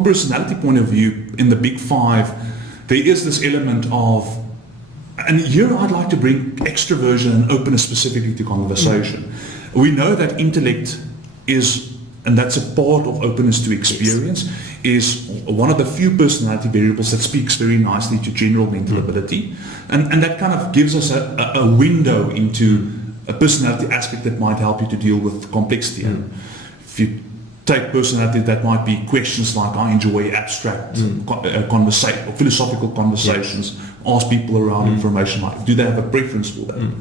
a personality point of view, in the big five, there is this element of, and here I'd like to bring extroversion and openness specifically to conversation. We know that intellect is, and that's a part of openness to experience, is one of the few personality variables that speaks very nicely to general mental ability. And that kind of gives us a window into a personality aspect that might help you to deal with complexity. And if you take personality, that might be questions like, I enjoy abstract conversation or philosophical conversations, ask people around information like, do they have a preference for that?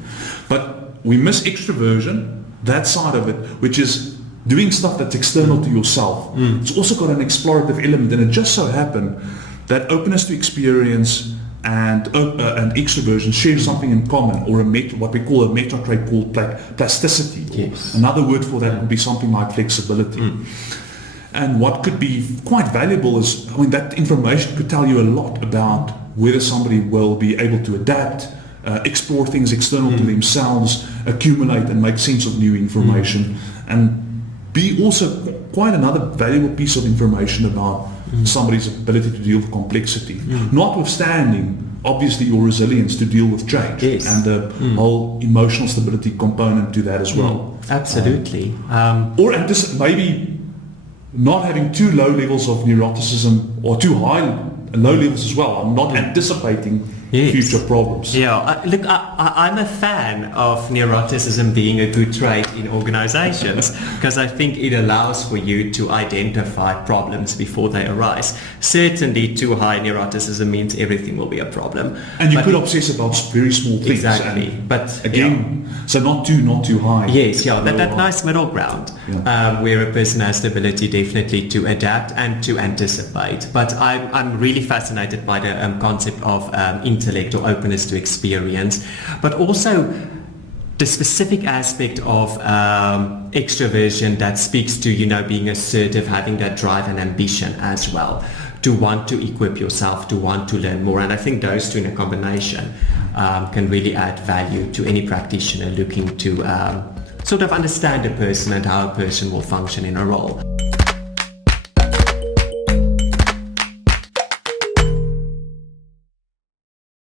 But we miss extroversion, that side of it, which is doing stuff that's external to yourself. It's also got an explorative element, and it just so happened that openness to experience and extroversion share something in common, or what we call a meta trait called plasticity. Yes. Another word for that would be something like flexibility. And what could be quite valuable is, I mean, that information could tell you a lot about whether somebody will be able to adapt, explore things external to themselves, accumulate and make sense of new information, and be also quite another valuable piece of information about somebody's ability to deal with complexity, notwithstanding obviously your resilience to deal with change and the whole emotional stability component to that as well. Absolutely. Or maybe not having too low levels of neuroticism or too low levels as well. I'm not anticipating future problems. Yeah, look, I'm a fan of neuroticism being a good trait in organizations because I think it allows for you to identify problems before they arise. Certainly too high neuroticism means everything will be a problem. And you could obsess about very small things. Exactly. But again, so not too high. Yes, that nice middle ground where a person has the ability definitely to adapt and to anticipate. But I'm really fascinated by the concept of intellect or openness to experience, but also the specific aspect of extroversion that speaks to, being assertive, having that drive and ambition as well, to want to equip yourself, to want to learn more. And I think those two in a combination can really add value to any practitioner looking to sort of understand a person and how a person will function in a role.